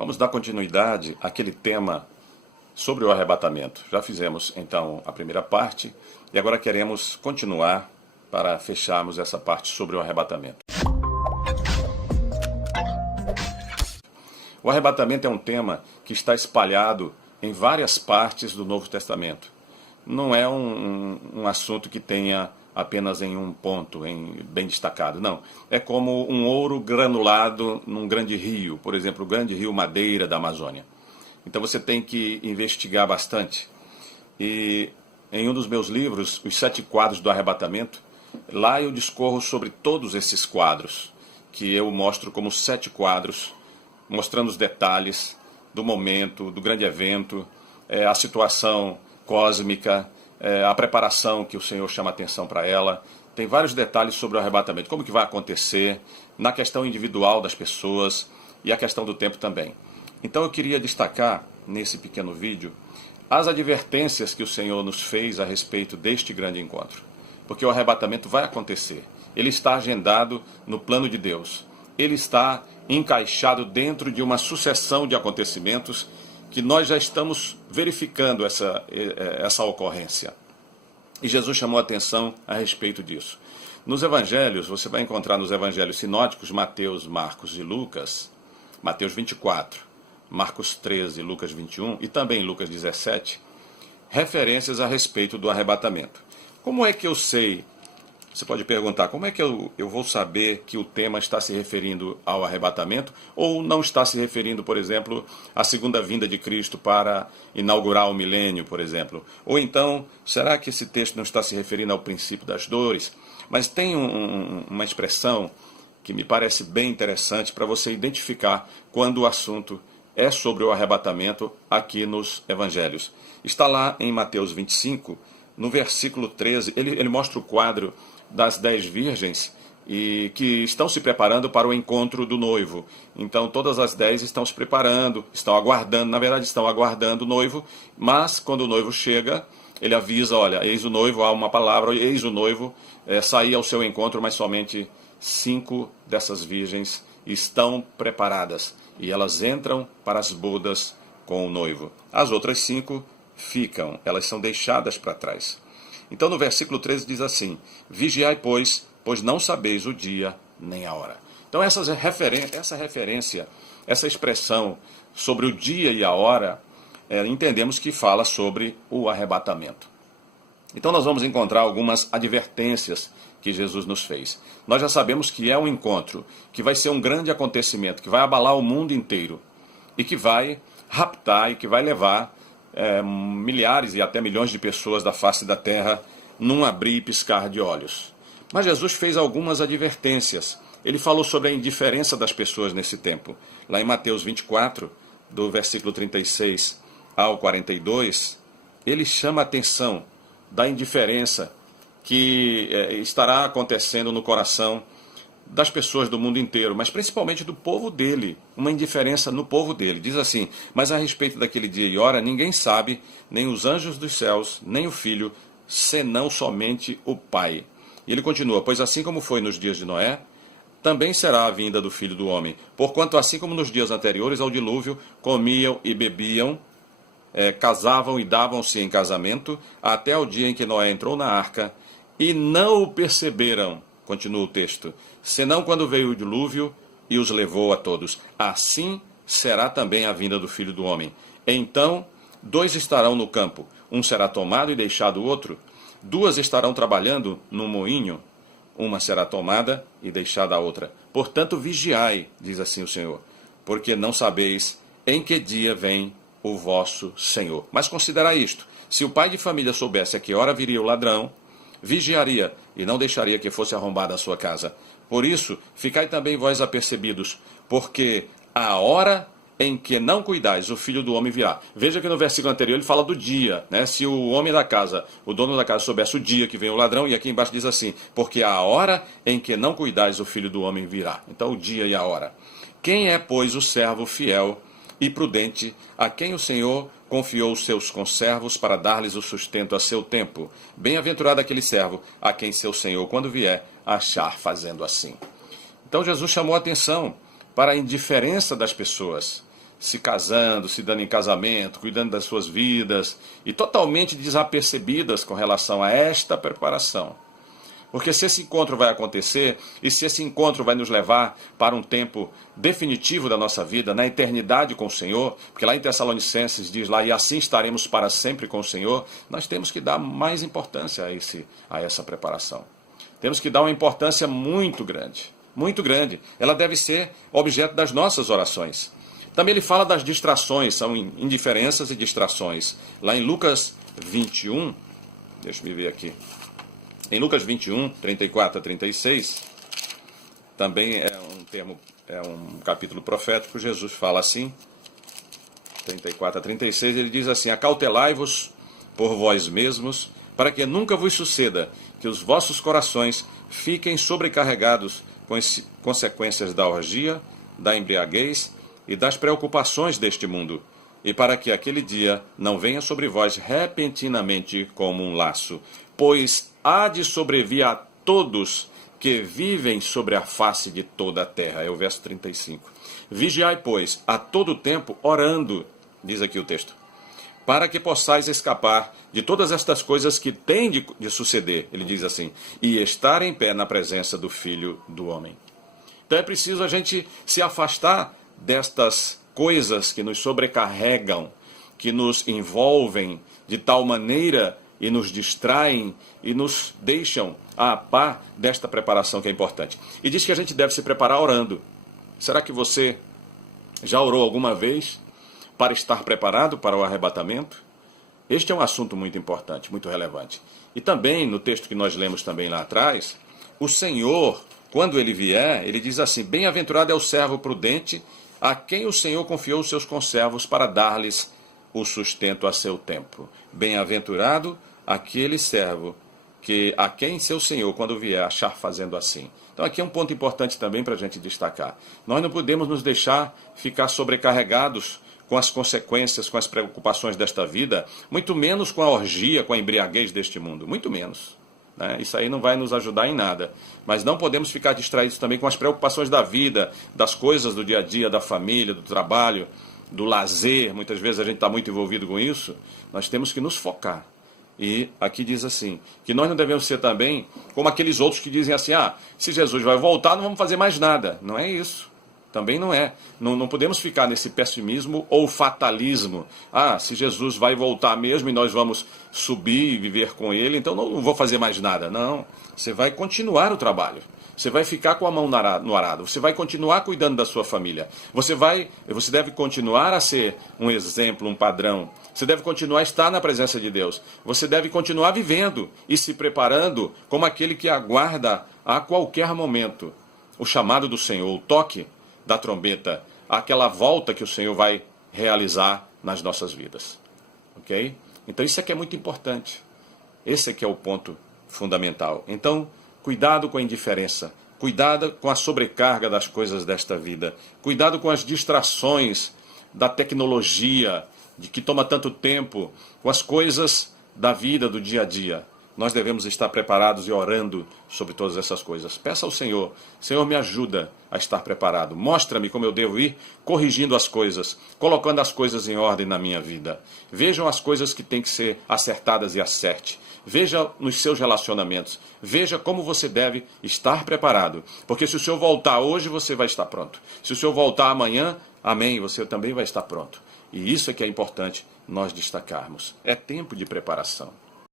Vamos dar continuidade àquele tema sobre o arrebatamento. Já fizemos então a primeira parte e agora queremos continuar para fecharmos essa parte sobre o arrebatamento. O arrebatamento é um tema que está espalhado em várias partes do Novo Testamento. Não é um assunto que tenha apenas em um ponto, bem destacado. Não. É como um ouro granulado num grande rio, por exemplo, o grande rio Madeira da Amazônia. Então você tem que investigar bastante. E em um dos meus livros, Os 7 Quadros do Arrebatamento, lá eu discorro sobre todos esses quadros, que eu mostro como 7 quadros, mostrando os detalhes do momento, do grande evento, a situação cósmica, a preparação que o Senhor chama a atenção para ela. Tem vários detalhes sobre o arrebatamento, como que vai acontecer, na questão individual das pessoas e a questão do tempo também. Então eu queria destacar, nesse pequeno vídeo, as advertências que o Senhor nos fez a respeito deste grande encontro. Porque o arrebatamento vai acontecer. Ele está agendado no plano de Deus. Ele está encaixado dentro de uma sucessão de acontecimentos que nós já estamos verificando essa ocorrência. E Jesus chamou a atenção a respeito disso. Nos evangelhos, você vai encontrar nos evangelhos sinóticos, Mateus, Marcos e Lucas, Mateus 24, Marcos 13, Lucas 21 e também Lucas 17, referências a respeito do arrebatamento. Como é que eu sei? Você pode perguntar, como é que eu vou saber que o tema está se referindo ao arrebatamento ou não está se referindo, por exemplo, à segunda vinda de Cristo para inaugurar o milênio, por exemplo? Ou então, será que esse texto não está se referindo ao princípio das dores? Mas tem uma expressão que me parece bem interessante para você identificar quando o assunto é sobre o arrebatamento aqui nos evangelhos. Está lá em Mateus 25, no versículo 13, ele mostra o quadro das 10 virgens e que estão se preparando para o encontro do noivo. Então todas as 10 estão se preparando, estão aguardando, na verdade estão aguardando o noivo, mas quando o noivo chega, ele avisa, olha, eis o noivo, há uma palavra, eis o noivo, sair ao seu encontro, mas somente 5 dessas virgens estão preparadas e elas entram para as bodas com o noivo. As outras 5 ficam, elas são deixadas para trás. Então no versículo 13 diz assim, vigiai, pois não sabeis o dia nem a hora. Então essa referência, essa expressão sobre o dia e a hora, entendemos que fala sobre o arrebatamento. Então nós vamos encontrar algumas advertências que Jesus nos fez. Nós já sabemos que é um encontro, que vai ser um grande acontecimento, que vai abalar o mundo inteiro e que vai raptar e que vai levar milhares e até milhões de pessoas da face da terra num abrir e piscar de olhos. Mas Jesus fez algumas advertências. Ele falou sobre a indiferença das pessoas nesse tempo. Lá em Mateus 24, do versículo 36 ao 42, ele chama a atenção da indiferença que estará acontecendo no coração das pessoas do mundo inteiro, mas principalmente do povo dele, uma indiferença no povo dele. Diz assim, mas a respeito daquele dia e hora, ninguém sabe, nem os anjos dos céus, nem o Filho, senão somente o Pai. E ele continua, pois assim como foi nos dias de Noé, também será a vinda do Filho do Homem. Porquanto assim como nos dias anteriores ao dilúvio, comiam e bebiam, casavam e davam-se em casamento, até o dia em que Noé entrou na arca, e não o perceberam, continua o texto, senão quando veio o dilúvio e os levou a todos. Assim será também a vinda do Filho do Homem. Então, 2 estarão no campo, um será tomado e deixado o outro. 2 estarão trabalhando no moinho, uma será tomada e deixada a outra. Portanto, vigiai, diz assim o Senhor, porque não sabeis em que dia vem o vosso Senhor. Mas considerai isto, se o pai de família soubesse a que hora viria o ladrão, vigiaria e não deixaria que fosse arrombada a sua casa. Por isso, ficai também vós apercebidos, porque a hora em que não cuidais, o Filho do Homem virá. Veja que no versículo anterior ele fala do dia, né? Se o homem da casa, o dono da casa, soubesse o dia que vem o ladrão, e aqui embaixo diz assim, porque a hora em que não cuidais, o Filho do Homem virá. Então o dia e a hora. Quem é, pois, o servo fiel e prudente, a quem o Senhor confiou os seus conservos para dar-lhes o sustento a seu tempo? Bem-aventurado aquele servo, a quem seu Senhor, quando vier, achar fazendo assim. Então Jesus chamou a atenção para a indiferença das pessoas. se casando, se dando em casamento, cuidando das suas vidas e totalmente desapercebidas com relação a esta preparação. Porque se esse encontro vai acontecer, e se esse encontro vai nos levar para um tempo definitivo da nossa vida, na eternidade com o Senhor, porque lá em Tessalonicenses diz lá, e assim estaremos para sempre com o Senhor, nós temos que dar mais importância a essa preparação. Temos que dar uma importância muito grande, muito grande. Ela deve ser objeto das nossas orações. Também ele fala das distrações, são indiferenças e distrações. Lá em Lucas 21, deixa eu ver aqui. Em Lucas 21, 34 a 36, também é um capítulo profético, Jesus fala assim, 34 a 36, ele diz assim, acautelai-vos por vós mesmos, para que nunca vos suceda que os vossos corações fiquem sobrecarregados com as consequências da orgia, da embriaguez e das preocupações deste mundo, e para que aquele dia não venha sobre vós repentinamente como um laço, pois há de sobrevir a todos que vivem sobre a face de toda a terra. É o verso 35. Vigiai, pois, a todo tempo, orando, diz aqui o texto, para que possais escapar de todas estas coisas que têm de suceder, ele diz assim, e estar em pé na presença do Filho do Homem. Então é preciso a gente se afastar destas coisas que nos sobrecarregam, que nos envolvem de tal maneira e nos distraem e nos deixam a par desta preparação que é importante. E diz que a gente deve se preparar orando. Será que você já orou alguma vez para estar preparado para o arrebatamento? Este é um assunto muito importante, muito relevante. E também, no texto que nós lemos também lá atrás, o Senhor, quando ele vier, ele diz assim, bem-aventurado é o servo prudente, a quem o Senhor confiou os seus conservos para dar-lhes o sustento a seu tempo. Bem-aventurado aquele servo a quem seu Senhor, quando vier, achar fazendo assim. Então aqui é um ponto importante também para a gente destacar. Nós não podemos nos deixar ficar sobrecarregados com as consequências, com as preocupações desta vida, muito menos com a orgia, com a embriaguez deste mundo, muito menos. Né? Isso aí não vai nos ajudar em nada. Mas não podemos ficar distraídos também com as preocupações da vida, das coisas do dia a dia, da família, do trabalho, do lazer. Muitas vezes a gente está muito envolvido com isso. Nós temos que nos focar. E aqui diz assim, que nós não devemos ser também como aqueles outros que dizem assim, se Jesus vai voltar, não vamos fazer mais nada. Não é isso. Também não é. Não podemos ficar nesse pessimismo ou fatalismo. Se Jesus vai voltar mesmo e nós vamos subir e viver com ele, então não vou fazer mais nada. Não. Você vai continuar o trabalho. Você vai ficar com a mão no arado. Você vai continuar cuidando da sua família. Você deve continuar a ser um exemplo, um padrão. Você deve continuar a estar na presença de Deus. Você deve continuar vivendo e se preparando como aquele que aguarda a qualquer momento o chamado do Senhor, o toque da trombeta, aquela volta que o Senhor vai realizar nas nossas vidas. Ok? Então isso aqui é muito importante. Esse aqui é o ponto fundamental. Então, cuidado com a indiferença, cuidado com a sobrecarga das coisas desta vida, cuidado com as distrações da tecnologia, de que toma tanto tempo, com as coisas da vida, do dia a dia. Nós devemos estar preparados e orando sobre todas essas coisas. Peça ao Senhor, Senhor, me ajuda a estar preparado. Mostra-me como eu devo ir corrigindo as coisas, colocando as coisas em ordem na minha vida. Vejam as coisas que têm que ser acertadas e acerte. Veja nos seus relacionamentos. Veja como você deve estar preparado. Porque se o Senhor voltar hoje, você vai estar pronto. Se o Senhor voltar amanhã, amém, você também vai estar pronto. E isso é que é importante nós destacarmos. É tempo de preparação.